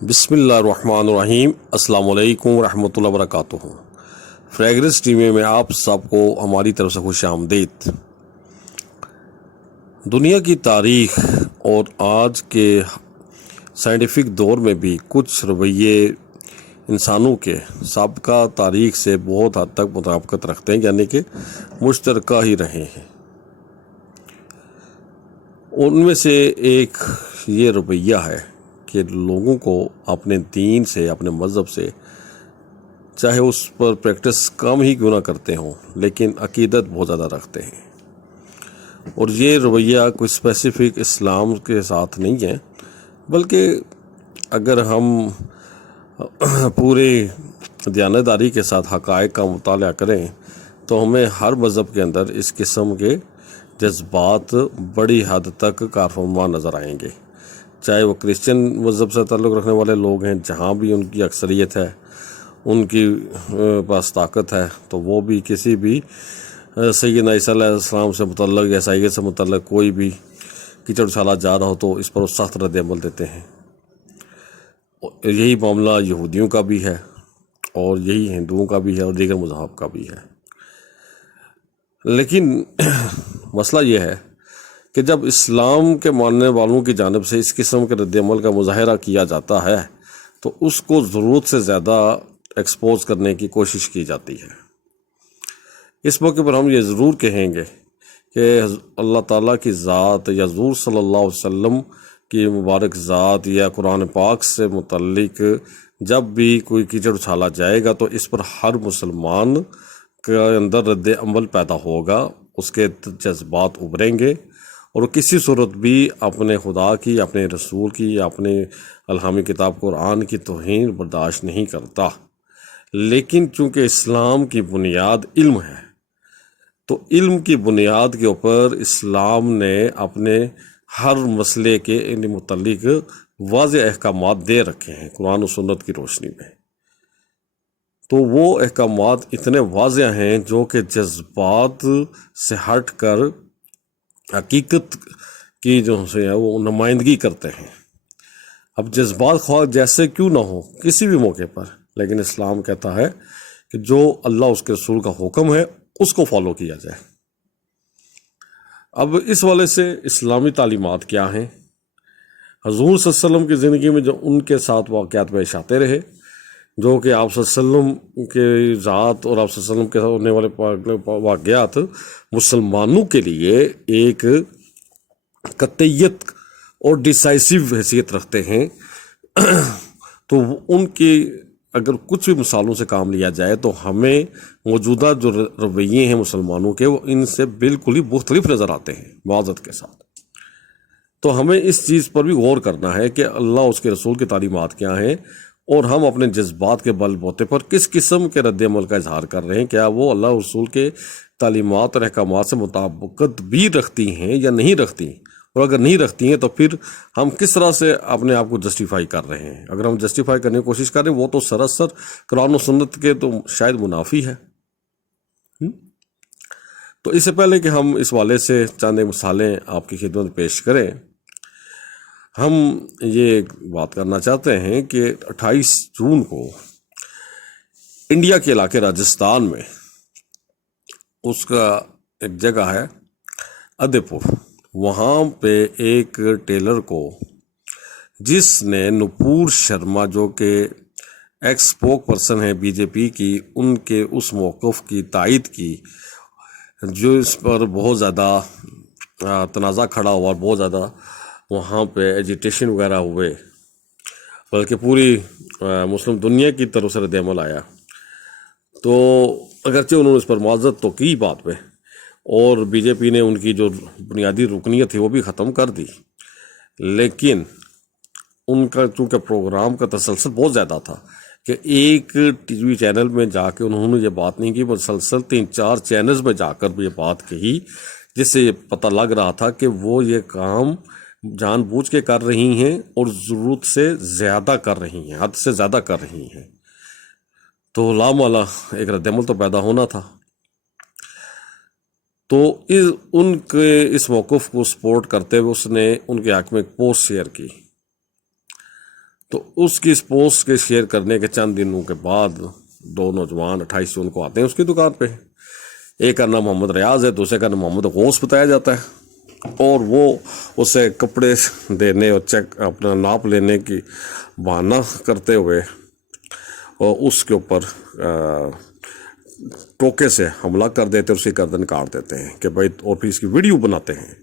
بسم اللہ الرحمن الرحیم۔ السلام علیکم ورحمۃ اللہ وبرکاتہ۔ فریگرنس ٹی وی میں آپ سب کو ہماری طرف سے خوش آمدید۔ دنیا کی تاریخ اور آج کے سائنٹیفک دور میں بھی کچھ رویے انسانوں کے سابقہ تاریخ سے بہت حد تک مطابقت رکھتے ہیں، یعنی کہ مشترکہ ہی رہے ہیں۔ ان میں سے ایک یہ رویہ ہے کہ لوگوں کو اپنے دین سے، اپنے مذہب سے، چاہے اس پر پریکٹس کم ہی کیوں نہ کرتے ہوں، لیکن عقیدت بہت زیادہ رکھتے ہیں۔ اور یہ رویہ کوئی اسپیسیفک اسلام کے ساتھ نہیں ہے، بلکہ اگر ہم پوری دیانتداری کے ساتھ حقائق کا مطالعہ کریں تو ہمیں ہر مذہب کے اندر اس قسم کے جذبات بڑی حد تک کارفرما نظر آئیں گے، چاہے وہ کرسچن مذہب سے تعلق رکھنے والے لوگ ہیں، جہاں بھی ان کی اکثریت ہے، ان کی پاس طاقت ہے، تو وہ بھی کسی بھی سیدنا عیسیٰ علیہ السلام سے متعلق یا عیسائیت سے متعلق کوئی بھی کیچڑ اچھالا جا رہا ہو تو اس پر سخت رد عمل دیتے ہیں۔ یہی معاملہ یہودیوں کا بھی ہے، اور یہی ہندوؤں کا بھی ہے، اور دیگر مذاہب کا بھی ہے۔ لیکن مسئلہ یہ ہے کہ جب اسلام کے ماننے والوں کی جانب سے اس قسم کے رد عمل کا مظاہرہ کیا جاتا ہے تو اس کو ضرورت سے زیادہ ایکسپوز کرنے کی کوشش کی جاتی ہے۔ اس موقع پر ہم یہ ضرور کہیں گے کہ اللہ تعالیٰ کی ذات یا حضور صلی اللہ علیہ وسلم کی مبارک ذات یا قرآن پاک سے متعلق جب بھی کوئی کیچڑ اچھالا جائے گا تو اس پر ہر مسلمان کے اندر رد عمل پیدا ہوگا، اس کے جذبات ابھریں گے، اور کسی صورت بھی اپنے خدا کی، اپنے رسول کی، اپنے الہامی کتاب قرآن کی توہین برداشت نہیں کرتا۔ لیکن چونکہ اسلام کی بنیاد علم ہے، تو علم کی بنیاد کے اوپر اسلام نے اپنے ہر مسئلے کے متعلق واضح احکامات دے رکھے ہیں قرآن و سنت کی روشنی میں۔ تو وہ احکامات اتنے واضح ہیں جو کہ جذبات سے ہٹ کر حقیقت کی جو ہے وہ نمائندگی کرتے ہیں۔ اب جذبات خواہ جیسے کیوں نہ ہو کسی بھی موقع پر، لیکن اسلام کہتا ہے کہ جو اللہ اس کے رسول کا حکم ہے اس کو فالو کیا جائے۔ اب اس والے سے اسلامی تعلیمات کیا ہیں؟ حضور صلی اللہ علیہ وسلم کی زندگی میں جو ان کے ساتھ واقعات پیش آتے رہے، جو کہ آپ صلی اللہ علیہ وسلم کے ذات اور آپ صلی اللہ علیہ وسلم کے ساتھ ہونے والے واقعات مسلمانوں کے لیے ایک قطعیت اور ڈیسائسو حیثیت رکھتے ہیں، تو ان کی اگر کچھ بھی مثالوں سے کام لیا جائے تو ہمیں موجودہ جو رویے ہیں مسلمانوں کے وہ ان سے بالکل ہی مختلف نظر آتے ہیں معذرت کے ساتھ۔ تو ہمیں اس چیز پر بھی غور کرنا ہے کہ اللہ اس کے رسول کی تعلیمات کیا ہیں، اور ہم اپنے جذبات کے بل بوتے پر کس قسم کے رد عمل کا اظہار کر رہے ہیں۔ کیا وہ اللہ رسول کے تعلیمات اور احکامات سے مطابقت بھی رکھتی ہیں یا نہیں رکھتی؟ اور اگر نہیں رکھتی ہیں تو پھر ہم کس طرح سے اپنے آپ کو جسٹیفائی کر رہے ہیں؟ اگر ہم جسٹیفائی کرنے کی کوشش کر رہے ہیں وہ تو سراسر قرآن و سنت کے تو شاید منافی ہے۔ تو اس سے پہلے کہ ہم اس والے سے چند مثالیں آپ کی خدمت میں پیش کریں، ہم یہ بات کرنا چاہتے ہیں کہ 28 جون کو انڈیا کے علاقے راجستھان میں اس کا ایک جگہ ہے ادے پور، وہاں پہ ایک ٹیلر کو، جس نے نپور شرما جو کہ ایکس اسپوک پرسن ہے بی جے پی کی، ان کے اس موقف کی تائید کی جو اس پر بہت زیادہ تنازع کھڑا ہوا اور بہت زیادہ وہاں پہ ایجیٹیشن وغیرہ ہوئے، بلکہ پوری مسلم دنیا کی طرف سے رد عمل آیا۔ تو اگرچہ انہوں نے اس پر معذرت تو کی بات پہ، اور بی جے پی نے ان کی جو بنیادی رکنیت تھی وہ بھی ختم کر دی، لیکن ان کا چونکہ پروگرام کا تسلسل بہت زیادہ تھا کہ ایک ٹی وی چینل میں جا کے انہوں نے یہ بات نہیں کی، مسلسل 3-4 چینلز میں جا کر یہ بات کہی، جس سے یہ پتہ لگ رہا تھا کہ وہ یہ کام جان بوجھ کے کر رہی ہیں اور ضرورت سے زیادہ کر رہی ہیں، حد سے زیادہ کر رہی ہیں۔ تو لامالا ایک رد عمل تو پیدا ہونا تھا۔ تو ان کے اس موقف کو سپورٹ کرتے ہوئے اس نے ان کے حق میں ایک پوسٹ شیئر کی۔ تو اس کی اس پوسٹ کے شیئر کرنے کے چند دنوں کے بعد دو نوجوان 28 جون کو آتے ہیں اس کی دکان پہ. ایک کا نام محمد ریاض ہے, دوسرے کا نام محمد غوث بتایا جاتا ہے, اور وہ اسے کپڑے دینے اور چیک اپنا ناپ لینے کی بہانہ کرتے ہوئے اور اس کے اوپر ٹوکے سے حملہ کر دیتے اور اس کی گردن کاٹ دیتے ہیں کہ بھائی, اور پھر اس کی ویڈیو بناتے ہیں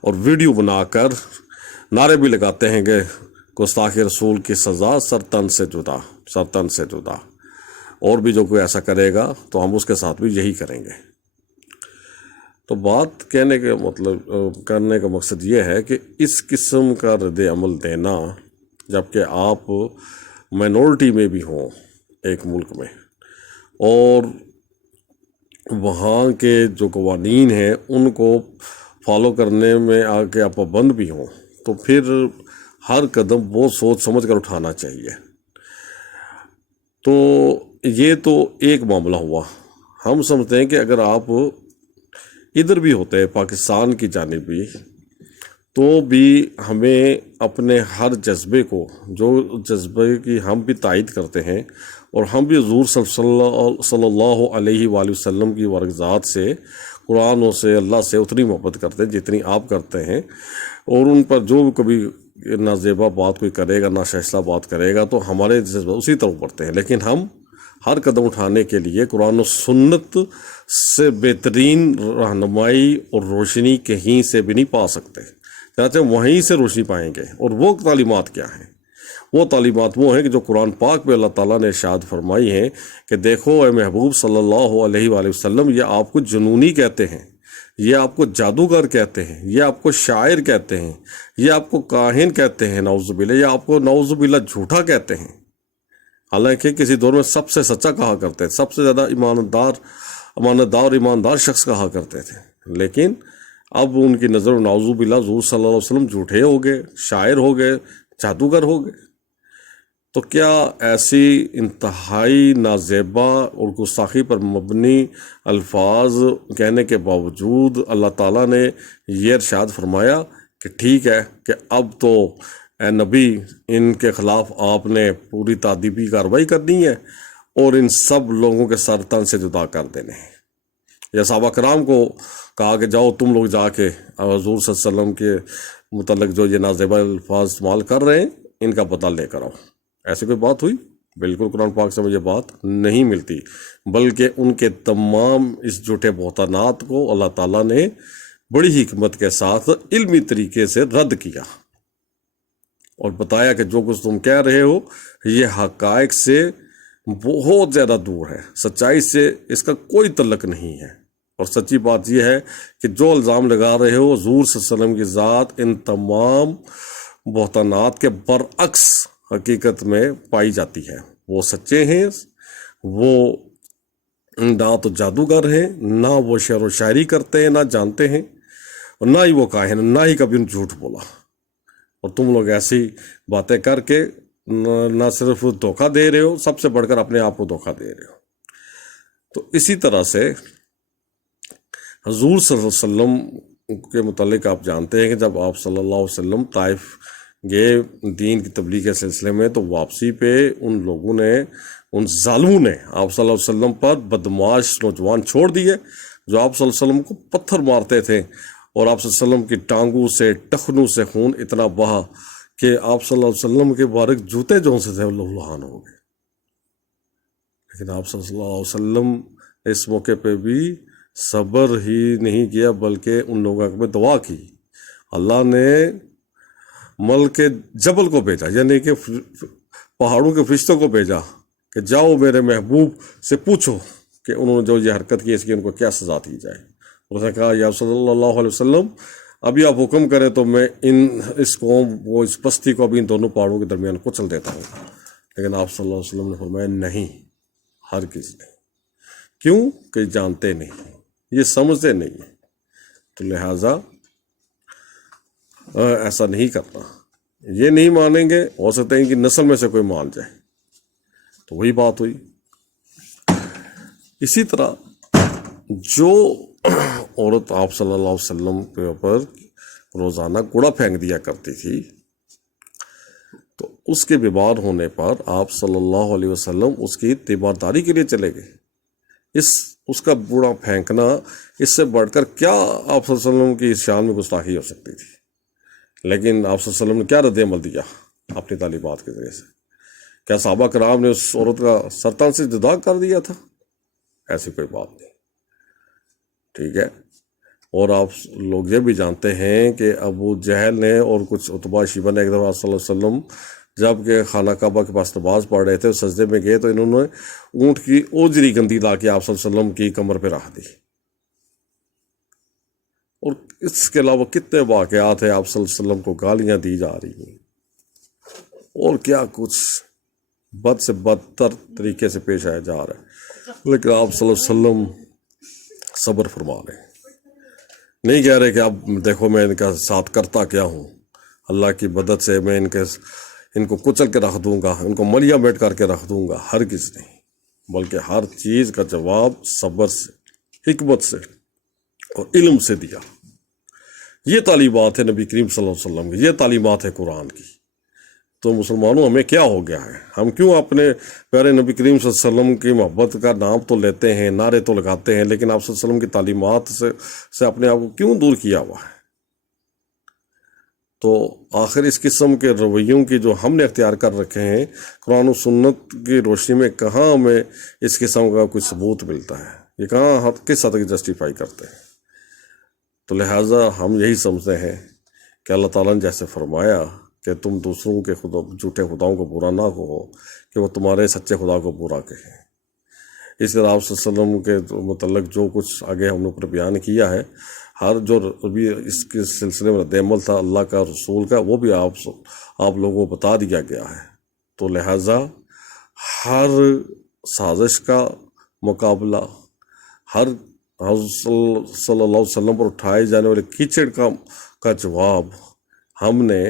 اور ویڈیو بنا کر نعرے بھی لگاتے ہیں کہ گستاخ رسول کی سزا سرتن سے جدا, سرتن سے جدا, اور بھی جو کوئی ایسا کرے گا تو ہم اس کے ساتھ بھی یہی کریں گے. تو بات کہنے کے مطلب کرنے کا مقصد یہ ہے کہ اس قسم کا رد عمل دینا, جبکہ آپ مائنورٹی میں بھی ہوں ایک ملک میں, اور وہاں کے جو قوانین ہیں ان کو فالو کرنے میں آ کے آپ پابند بھی ہوں, تو پھر ہر قدم بہت سوچ سمجھ کر اٹھانا چاہیے. تو یہ تو ایک معاملہ ہوا. ہم سمجھتے ہیں کہ اگر آپ ادھر بھی ہوتے ہیں پاکستان کی جانب بھی, تو بھی ہمیں اپنے ہر جذبے کو, جو جذبے کی ہم بھی تائید کرتے ہیں, اور ہم بھی حضور صلی اللہ علیہ وآلہ وسلم کی ورغزات سے, قرآن سے, اللہ سے اتنی محبت کرتے ہیں جتنی آپ کرتے ہیں, اور ان پر جو کبھی نازیبا بات کوئی کرے گا, ناشائستہ بات کرے گا, تو ہمارے جذبات اسی طرح بڑھتے ہیں. لیکن ہم ہر قدم اٹھانے کے لیے قرآن و سنت سے بہترین رہنمائی اور روشنی کہیں سے بھی نہیں پا سکتے, چنانچہ وہیں سے روشنی پائیں گے. اور وہ تعلیمات کیا ہیں؟ وہ تعلیمات وہ ہیں کہ جو قرآن پاک میں اللہ تعالیٰ نے ارشاد فرمائی ہیں کہ دیکھو اے محبوب صلی اللہ علیہ وآلہ وسلم, یہ آپ کو جنونی کہتے ہیں, یہ آپ کو جادوگر کہتے ہیں, یہ آپ کو شاعر کہتے ہیں, یہ آپ کو کاہن کہتے ہیں نعوذ باللہ, یہ آپ کو نعوذ باللہ جھوٹا کہتے ہیں. حالانکہ کسی دور میں سب سے سچا کہا کرتے تھے, سب سے زیادہ امانتدار اور ایماندار شخص کہا کرتے تھے. لیکن اب ان کی نظر نعوذ باللہ حضور صلی اللہ علیہ وسلم جھوٹے ہو گئے, شاعر ہو گئے, جادوگر ہو گئے. تو کیا ایسی انتہائی نازیبا اور گستاخی پر مبنی الفاظ کہنے کے باوجود اللہ تعالیٰ نے یہ ارشاد فرمایا کہ ٹھیک ہے کہ اب تو اے نبی ان کے خلاف آپ نے پوری تادیبی کارروائی کرنی ہے اور ان سب لوگوں کے سر تن سے جدا کر دینے ہیں؟ یا صحابہ کرام کو کہا کہ جاؤ تم لوگ جا کے حضور صلی اللہ علیہ وسلم کے متعلق جو یہ نازیبا الفاظ استعمال کر رہے ہیں ان کا بدلہ لے کر آؤ. ایسی کوئی بات ہوئی؟ بالکل قرآن پاک سے مجھے بات نہیں ملتی, بلکہ ان کے تمام اس جھوٹے بہتانات کو اللہ تعالیٰ نے بڑی حکمت کے ساتھ علمی طریقے سے رد کیا اور بتایا کہ جو کچھ تم کہہ رہے ہو یہ حقائق سے بہت زیادہ دور ہے, سچائی سے اس کا کوئی تعلق نہیں ہے. اور سچی بات یہ ہے کہ جو الزام لگا رہے ہو حضور صلی اللہ علیہ وسلم کی ذات ان تمام بہتانات کے برعکس حقیقت میں پائی جاتی ہے. وہ سچے ہیں, وہ نہ تو جادوگر ہیں, نہ وہ شعر و شاعری کرتے ہیں, نہ جانتے ہیں, اور نہ ہی وہ کاہن, نہ ہی کبھی جھوٹ بولا. اور تم لوگ ایسی باتیں کر کے نہ صرف دھوکہ دے رہے ہو, سب سے بڑھ کر اپنے آپ کو دھوکہ دے رہے ہو. تو اسی طرح سے حضور صلی اللہ علیہ وسلم کے متعلق آپ جانتے ہیں کہ جب آپ صلی اللہ علیہ وسلم طائف گئے دین کی تبلیغ کے سلسلے میں, تو واپسی پہ ان لوگوں نے, ان ظالموں نے آپ صلی اللہ علیہ وسلم پر بدمعاش نوجوان چھوڑ دیے جو آپ صلی اللہ علیہ وسلم کو پتھر مارتے تھے, اور آپ صلی اللہ علیہ وسلم کی ٹانگوں سے, ٹخنوں سے خون اتنا بہا کہ آپ صلی اللہ علیہ وسلم کے مبارک جوتے جو سے تھے لہلہان ہو گئے. لیکن آپ صلی اللہ علیہ وسلم اس موقع پہ بھی صبر ہی نہیں کیا, بلکہ ان لوگوں میں دعا کی. اللہ نے ملک جبل کو بھیجا, یعنی کہ پہاڑوں کے فرشتوں کو بھیجا کہ جاؤ میرے محبوب سے پوچھو کہ انہوں نے جو یہ حرکت کی اس کی ان کو کیا سزا دی جائے. اس نے کہا یا صلی اللہ علیہ وسلم ابھی آپ حکم کریں تو میں اس قوم کو, اس بستی کو ابھی ان دونوں پہاڑوں کے درمیان کچل دیتا ہوں. لیکن آپ صلی اللہ علیہ وسلم نے فرمایا نہیں, ہرگز نہیں. کیوں؟ کہ جانتے نہیں, یہ سمجھتے نہیں ہیں, تو لہٰذا ایسا نہیں کرنا. یہ نہیں مانیں گے, ہو سکتا ہے ان کی نسل میں سے کوئی مان جائے. تو وہی بات ہوئی. اسی طرح جو عورت آپ صلی اللہ علیہ وسلم کے اوپر روزانہ کوڑا پھینک دیا کرتی تھی, تو اس کے بیمار ہونے پر آپ صلی اللہ علیہ وسلم اس کی تیمارداری کے لیے چلے گئے۔ اس کا بوڑھا پھینکنا، اس سے بڑھ کر کیا آپ صلی اللہ علیہ وسلم کی شان میں گستاخی ہو سکتی تھی؟ لیکن آپ صلی اللہ علیہ وسلم نے کیا رد عمل دیا اپنی تعلیمات کے ذریعے سے؟ کیا صحابہ کرام نے اس عورت کا سرطان سے جدا کر دیا تھا؟ ایسی کوئی بات نہیں، ٹھیک ہے۔ اور آپ لوگ یہ بھی جانتے ہیں کہ ابو جہل نے اور کچھ عتبہ شیبہ نے ایک دفعہ صلی اللہ علیہ وسلم جب کہ خانہ کعبہ کے پاس نماز پڑھ رہے تھے، سجدے میں گئے تو انہوں نے اونٹ کی اوجری گندی لا کے آپ صلی اللہ علیہ وسلم کی کمر پہ رکھ دی۔ اور اس کے علاوہ کتنے واقعات ہیں، آپ صلی اللہ علیہ وسلم کو گالیاں دی جا رہی ہیں اور کیا کچھ بد سے بدتر طریقے سے پیش آیا جا رہا ہے، لیکن آپ صلی اللہ علیہ وسلم صبر فرما رہے ہیں، نہیں کہہ رہے کہ اب دیکھو میں ان کا ساتھ کرتا کیا ہوں، اللہ کی مدد سے میں ان کو کچل کے رکھ دوں گا، ان کو ملیا بیٹھ کر کے رکھ دوں گا، ہرگز نہیں، بلکہ ہر چیز کا جواب صبر سے، حکمت سے اور علم سے دیا۔ یہ تعلیمات ہے نبی کریم صلی اللہ علیہ وسلم کی، یہ تعلیمات ہے قرآن کی۔ تو مسلمانوں ہمیں کیا ہو گیا ہے؟ ہم کیوں اپنے پیارے نبی کریم صلی اللہ علیہ وسلم کی محبت کا نام تو لیتے ہیں، نعرے تو لگاتے ہیں، لیکن آپ صلی اللہ علیہ وسلم کی تعلیمات سے اپنے آپ کو کیوں دور کیا ہوا ہے؟ تو آخر اس قسم کے رویوں کی جو ہم نے اختیار کر رکھے ہیں، قرآن و سنت کی روشنی میں کہاں ہمیں اس قسم کا کوئی ثبوت ملتا ہے؟ یہ کہاں کس حد تک جسٹیفائی کرتے ہیں؟ تو لہٰذا ہم یہی سمجھتے ہیں کہ اللہ تعالیٰ نے جیسے فرمایا کہ تم دوسروں کے جھوٹے خداؤں کو برا نہ کہو کہ وہ تمہارے سچے خدا کو برا کہیں۔ اس طرح آپ صلی اللہ علیہ وسلم کے متعلق جو کچھ آگے ہم نے اوپر بیان کیا ہے، ہر جو بھی اس کے سلسلے میں رد عمل تھا اللہ کا، رسول کا، وہ بھی آپ لوگوں کو بتا دیا گیا ہے۔ تو لہٰذا ہر سازش کا مقابلہ، ہر حضرت صلی اللہ علیہ وسلم پر اٹھائے جانے والے کیچڑ کا جواب ہم نے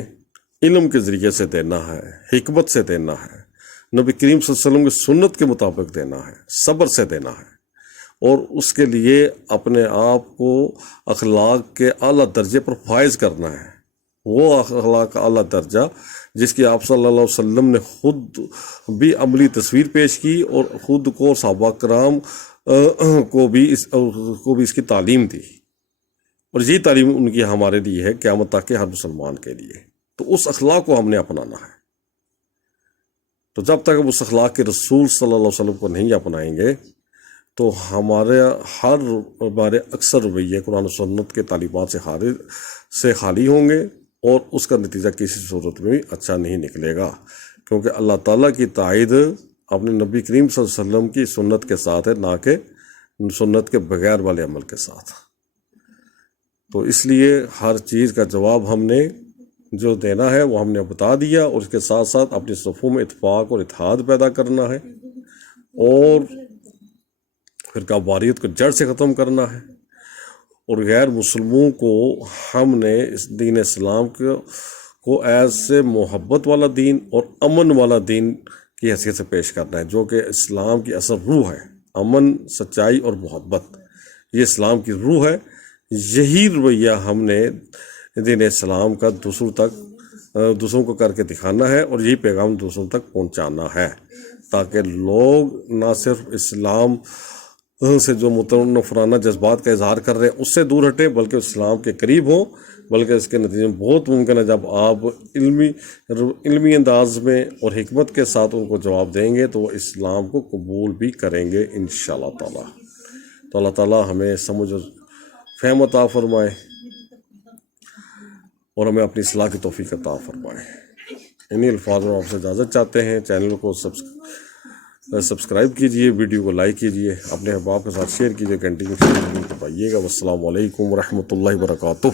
علم کے ذریعے سے دینا ہے، حکمت سے دینا ہے، نبی کریم صلی اللہ علیہ وسلم کی سنت کے مطابق دینا ہے، صبر سے دینا ہے، اور اس کے لیے اپنے آپ کو اخلاق کے اعلیٰ درجے پر فائز کرنا ہے۔ وہ اخلاق کا اعلیٰ درجہ جس کی آپ صلی اللہ علیہ وسلم نے خود بھی عملی تصویر پیش کی اور خود کو صحابہ کرام کو بھی اس کی تعلیم دی، اور یہ تعلیم ان کی ہمارے لیے ہے قیامت تک کے ہر مسلمان کے لیے۔ تو اس اخلاق کو ہم نے اپنانا ہے۔ تو جب تک ہم اس اخلاق کے رسول صلی اللہ علیہ وسلم کو نہیں اپنائیں گے تو ہمارے اکثر رویے قرآن و سنت کے تعلیمات سے خالی ہوں گے، اور اس کا نتیجہ کسی صورت میں بھی اچھا نہیں نکلے گا، کیونکہ اللہ تعالیٰ کی تائید اپنے نبی کریم صلی اللہ علیہ وسلم کی سنت کے ساتھ ہے، نہ کہ سنت کے بغیر والے عمل کے ساتھ۔ تو اس لیے ہر چیز کا جواب ہم نے جو دینا ہے وہ ہم نے بتا دیا، اور اس کے ساتھ ساتھ اپنی صفوں میں اتفاق اور اتحاد پیدا کرنا ہے، اور فرقہ واریت کو جڑ سے ختم کرنا ہے، اور غیر مسلموں کو ہم نے اس دین اسلام کو ایسے محبت والا دین اور امن والا دین کی حیثیت سے پیش کرنا ہے، جو کہ اسلام کی اصل روح ہے۔ امن، سچائی اور محبت، یہ اسلام کی روح ہے۔ یہی رویہ ہم نے دین اسلام کا دوسروں کو کر کے دکھانا ہے، اور یہی پیغام دوسروں تک پہنچانا ہے، تاکہ لوگ نہ صرف اسلام سے جو متنفرانہ جذبات کا اظہار کر رہے ہیں اس سے دور ہٹیں، بلکہ اسلام کے قریب ہوں، بلکہ اس کے نتیجے میں بہت ممکن ہے جب آپ علمی انداز میں اور حکمت کے ساتھ ان کو جواب دیں گے تو وہ اسلام کو قبول بھی کریں گے انشاءاللہ تعالیٰ۔ تو اللہ تعالیٰ ہمیں سمجھ اور فہم عطا فرمائے، اور ہمیں اپنی اصلاح کی توفیق عطا فرمائے۔ انہی الفاظ میں آپ سے اجازت چاہتے ہیں۔ چینل کو سبسکرائب کیجئے، ویڈیو کو لائک کیجئے، اپنے احباب کے ساتھ شیئر کیجئے، گھنٹی کو دبائیے گا۔ والسلام علیکم ورحمۃ اللہ وبرکاتہ۔